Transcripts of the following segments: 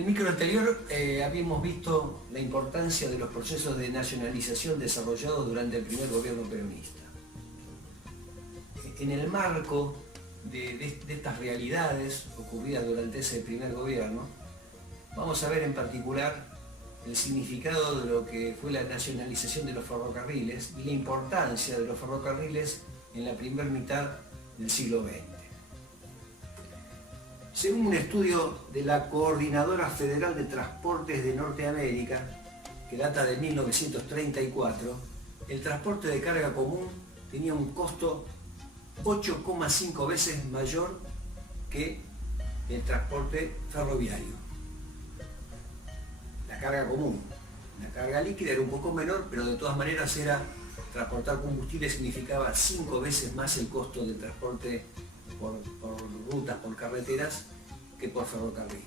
el micro anterior habíamos visto la importancia de los procesos de nacionalización desarrollados durante el primer gobierno peronista. En el marco de estas realidades ocurridas durante ese primer gobierno, vamos a ver en particular el significado de lo que fue la nacionalización de los ferrocarriles y la importancia de los ferrocarriles en la primera mitad del siglo XX. Según un estudio de la Coordinadora Federal de Transportes de Norteamérica, que data de 1934, el transporte de carga común tenía un costo 8,5 veces mayor que el transporte ferroviario. La carga común, la carga líquida era un poco menor, pero de todas maneras transportar combustible significaba 5 veces más el costo del transporte por rutas, por carreteras, que por ferrocarril.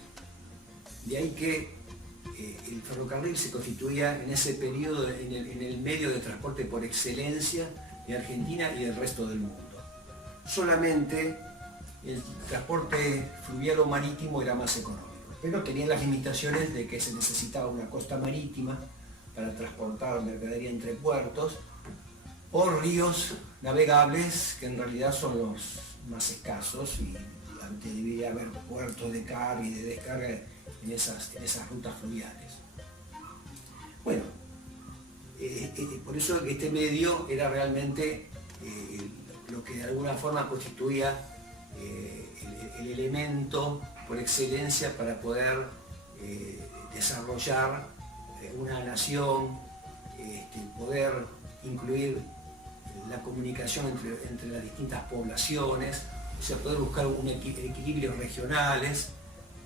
De ahí que el ferrocarril se constituía en ese periodo en el medio de transporte por excelencia de Argentina y del resto del mundo. Solamente el transporte fluvial o marítimo era más económico, pero tenía las limitaciones de que se necesitaba una costa marítima para transportar mercadería entre puertos, o ríos navegables, que en realidad son los más escasos, y antes debería haber puertos de carga y de descarga en esas rutas fluviales. Bueno, por eso este medio era realmente lo que de alguna forma constituía el elemento por excelencia para poder desarrollar una nación, poder incluir la comunicación entre las distintas poblaciones, o sea, poder buscar equilibrios regionales.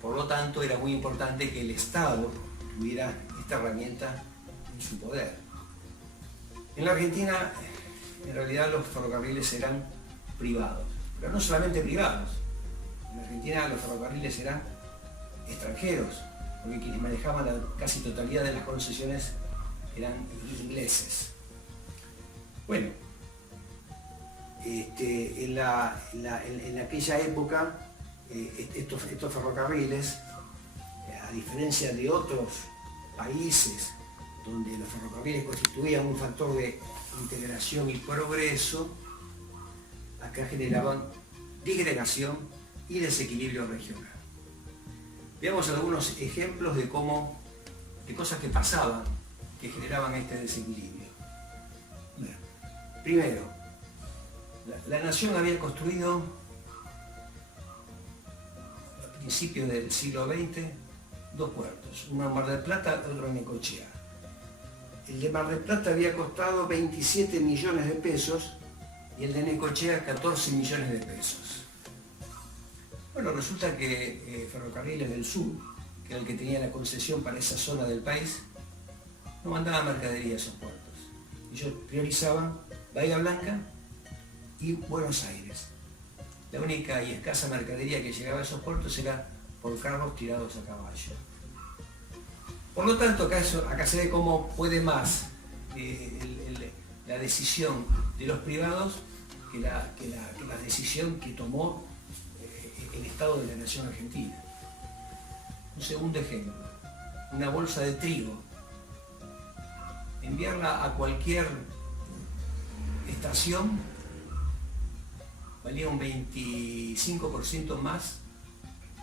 Por lo tanto, era muy importante que el Estado tuviera esta herramienta en su poder. En la Argentina, en realidad, los ferrocarriles eran privados, pero no solamente privados. En Argentina los ferrocarriles eran extranjeros, porque quienes manejaban la casi totalidad de las concesiones eran ingleses. Bueno, en aquella época, estos ferrocarriles, a diferencia de otros países donde los ferrocarriles constituían un factor de integración y progreso, acá generaban disgregación y desequilibrio regional. Veamos algunos ejemplos de cosas que pasaban, que generaban este desequilibrio. Bueno, primero, la nación había construido a principios del siglo XX 2 puertos, uno en Mar del Plata y otro en Necochea. El de Mar del Plata había costado 27 millones de pesos y el de Necochea 14 millones de pesos. Bueno, resulta que Ferrocarriles del Sur, que era el que tenía la concesión para esa zona del país, no mandaba mercadería a esos puertos. Ellos priorizaban Bahía Blanca y Buenos Aires. La única y escasa mercadería que llegaba a esos puertos era por carros tirados a caballo. Por lo tanto, acá se ve cómo puede más la decisión de los privados que la decisión que tomó el Estado de la Nación Argentina. Un segundo ejemplo, una bolsa de trigo. Enviarla a cualquier estación valía un 25% más,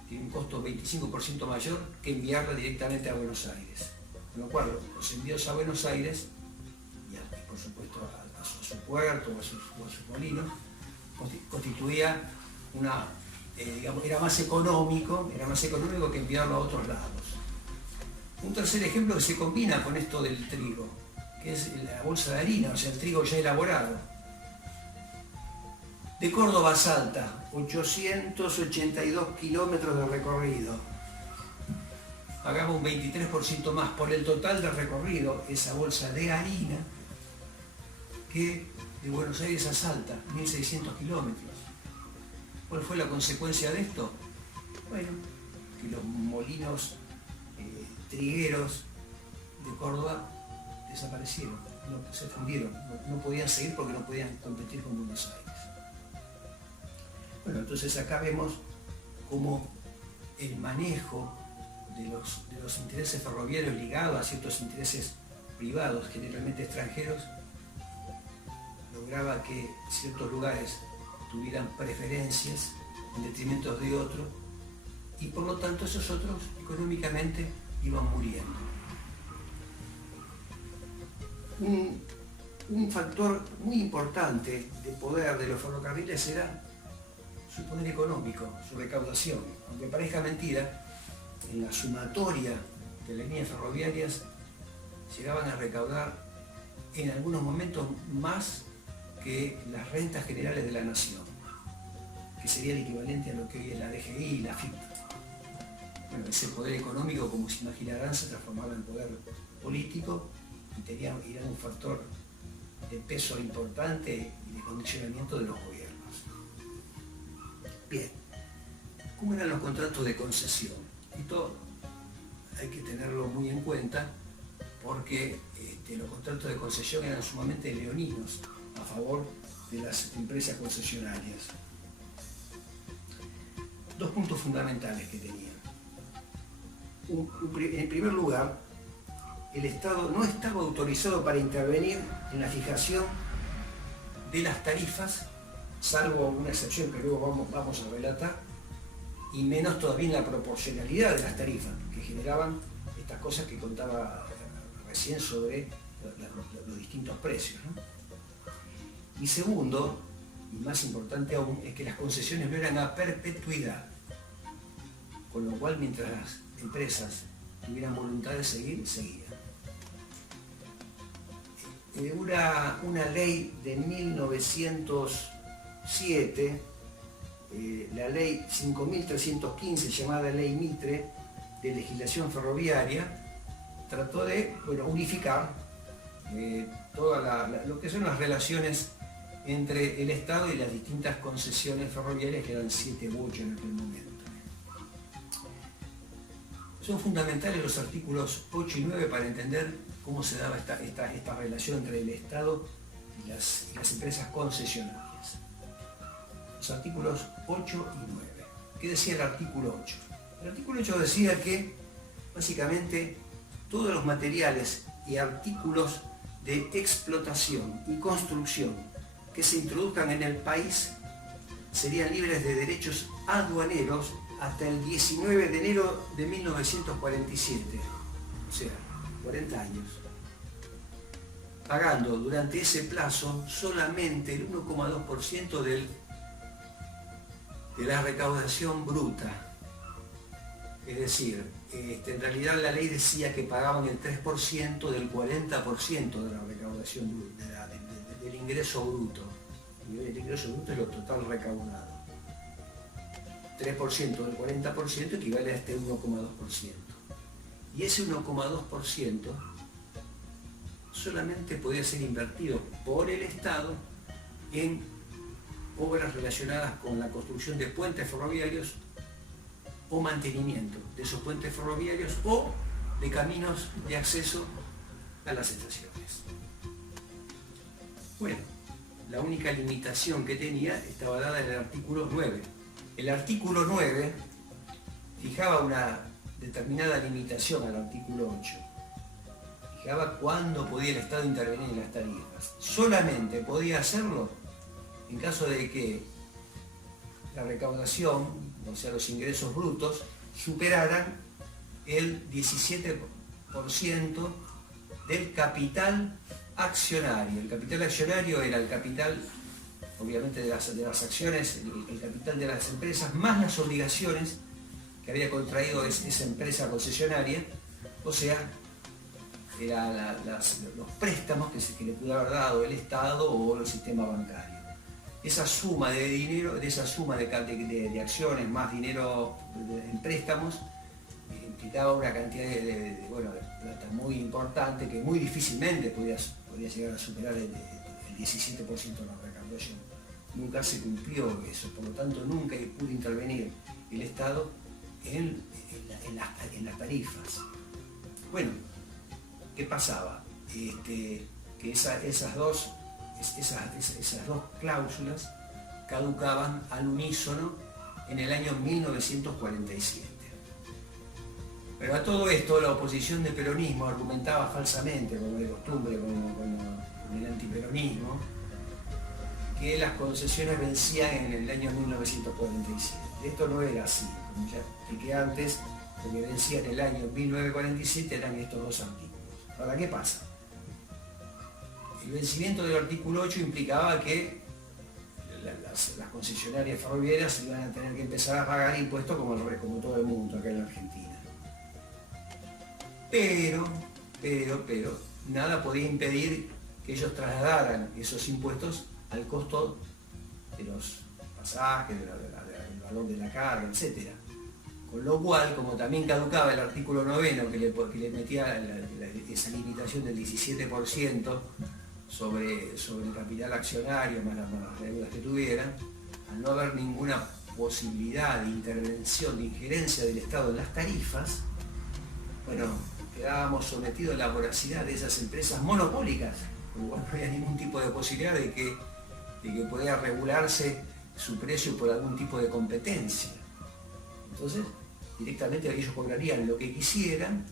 tiene un costo 25% mayor que enviarla directamente a Buenos Aires. Con lo cual, los envíos a Buenos Aires, y por supuesto a su puerto o a sus molinos, constituía era más económico que enviarlo a otros lados. Un tercer ejemplo que se combina con esto del trigo, que es la bolsa de harina, o sea, el trigo ya elaborado. De Córdoba a Salta, 882 kilómetros de recorrido. Pagaba un 23% más por el total de recorrido, esa bolsa de harina, que de Buenos Aires a Salta, 1600 kilómetros. ¿Cuál fue la consecuencia de esto? Bueno, que los molinos trigueros de Córdoba desaparecieron, se fundieron, no podían seguir porque no podían competir con Buenos Aires. Bueno, entonces acá vemos cómo el manejo de los intereses ferroviarios ligados a ciertos intereses privados, generalmente extranjeros, lograba que ciertos lugares tuvieran preferencias en detrimento de otros, y por lo tanto esos otros económicamente iban muriendo. Un factor muy importante de poder de los ferrocarriles era su poder económico, su recaudación. Aunque parezca mentira, en la sumatoria de las líneas ferroviarias llegaban a recaudar en algunos momentos más que las rentas generales de la nación, que sería el equivalente a lo que hoy es la DGI y la FIP. Bueno, ese poder económico, como se imaginarán, se transformaba en poder político y era un factor de peso importante y de condicionamiento de los gobiernos. Bien, ¿cómo eran los contratos de concesión? Esto hay que tenerlo muy en cuenta porque los contratos de concesión eran sumamente leoninos a favor de las empresas concesionarias. Dos puntos fundamentales que tenían. En primer lugar, el Estado no estaba autorizado para intervenir en la fijación de las tarifas, salvo una excepción que luego vamos a relatar, y menos todavía en la proporcionalidad de las tarifas, que generaban estas cosas que contaba recién sobre los distintos precios, ¿no? Y segundo, y más importante aún, es que las concesiones no eran a perpetuidad, con lo cual mientras las empresas tuvieran voluntad de seguir, seguían. Una ley de 1907, la ley 5315, llamada Ley Mitre, de legislación ferroviaria, trató de unificar lo que son las relaciones entre el Estado y las distintas concesiones ferroviarias, que eran 7 u 8 en aquel momento. Son fundamentales los artículos 8 y 9 para entender cómo se daba esta relación entre el Estado y las empresas concesionarias. Los artículos 8 y 9. ¿Qué decía el artículo 8? El artículo 8 decía que, básicamente, todos los materiales y artículos de explotación y construcción que se introduzcan en el país serían libres de derechos aduaneros hasta el 19 de enero de 1947, o sea, 40 años, pagando durante ese plazo solamente el 1,2% de la recaudación bruta. Es decir, en realidad la ley decía que pagaban el 3% del 40% de la recaudación del ingreso bruto. El ingreso bruto es lo total recaudado. 3% del 40% equivale a este 1,2%. Y ese 1,2% solamente podía ser invertido por el Estado en obras relacionadas con la construcción de puentes ferroviarios o mantenimiento de esos puentes ferroviarios o de caminos de acceso a las estaciones. Bueno, la única limitación que tenía estaba dada en el artículo 9. El artículo 9 fijaba una determinada limitación al artículo 8. Fijaba cuándo podía el Estado intervenir en las tarifas. Solamente podía hacerlo en caso de que la recaudación, o sea, los ingresos brutos, superaran el 17% del capital accionario. El capital accionario era el capital, obviamente, de las acciones, el capital de las empresas, más las obligaciones que había contraído esa empresa concesionaria, o sea, eran los préstamos que le pudo haber dado el Estado o el sistema bancario. Esa suma de dinero, de esa suma de acciones más dinero en préstamos, implicaba una cantidad de plata muy importante que muy difícilmente podía llegar a superar el 17% de la recaudación. Nunca se cumplió eso, por lo tanto nunca pudo intervenir el Estado en las tarifas. Bueno, ¿qué pasaba? Que esas dos cláusulas caducaban al unísono en el año 1947. Pero a todo esto la oposición del peronismo argumentaba falsamente, como de costumbre, con el antiperonismo, que las concesiones vencían en el año 1947. Esto no era así, como ya expliqué antes, lo que vencía en el año 1947 eran estos dos artículos. Ahora, ¿qué pasa? El vencimiento del artículo 8 implicaba que las concesionarias ferroviarias iban a tener que empezar a pagar impuestos como todo el mundo acá en la Argentina. Pero, nada podía impedir que ellos trasladaran esos impuestos al costo de los pasajes, del valor de la carga, etc. Con lo cual, como también caducaba el artículo 9 que le metía esa limitación del 17% sobre el capital accionario más las deudas que tuvieran, al no haber ninguna posibilidad de intervención, de injerencia del Estado en las tarifas, bueno, quedábamos sometidos a la voracidad de esas empresas monopólicas, por lo cual no había ningún tipo de posibilidad de que pudiera regularse su precio por algún tipo de competencia. Entonces, directamente ellos cobrarían lo que quisieran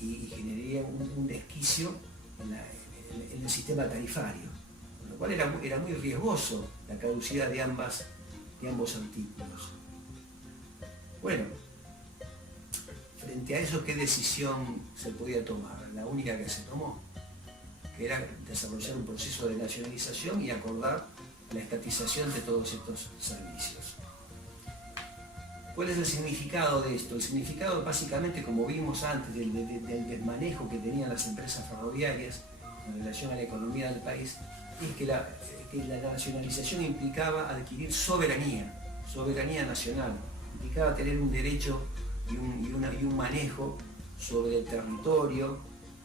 y generarían un desquicio en el sistema tarifario, con lo cual era muy riesgoso la caducidad de ambos artículos. Bueno, frente a eso, ¿qué decisión se podía tomar? La única que se tomó, que era desarrollar un proceso de nacionalización y acordar la estatización de todos estos servicios. ¿Cuál es el significado de esto? El significado, básicamente, como vimos antes, del desmanejo que tenían las empresas ferroviarias en relación a la economía del país, es que la nacionalización implicaba adquirir soberanía nacional, implicaba tener un derecho y un manejo sobre el territorio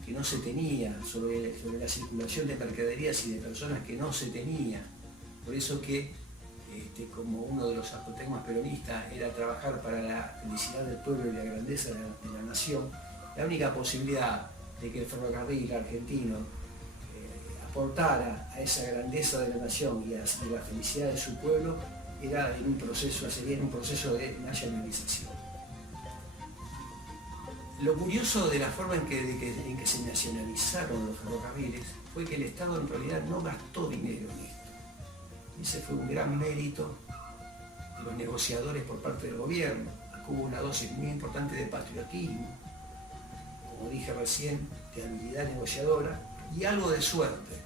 que no se tenía, sobre la circulación de mercaderías y de personas que no se tenía. Por eso que, como uno de los apotegmas peronistas era trabajar para la felicidad del pueblo y la grandeza de la nación, la única posibilidad de que el ferrocarril argentino aportara a esa grandeza de la nación y a la felicidad de su pueblo sería en un proceso de nacionalización. Lo curioso de la forma en que se nacionalizaron los ferrocarriles fue que el Estado en realidad no gastó dinero en esto. Ese fue un gran mérito de los negociadores por parte del gobierno. Hubo una dosis muy importante de patriotismo, como dije recién, de habilidad negociadora y algo de suerte.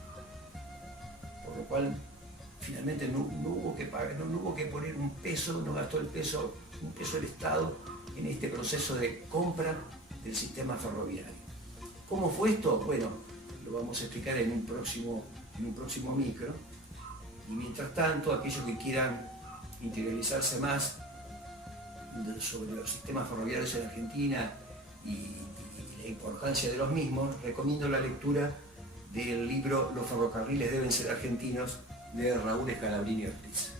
Por lo cual finalmente no hubo que pagar, no hubo que poner un peso, no gastó un peso el Estado en este proceso de compra del sistema ferroviario. ¿Cómo fue esto? Bueno, lo vamos a explicar en un próximo micro. Y mientras tanto, aquellos que quieran interiorizarse más sobre los sistemas ferroviarios en Argentina y la importancia de los mismos, recomiendo la lectura del libro Los ferrocarriles deben ser argentinos, de Raúl Scalabrini Ortiz.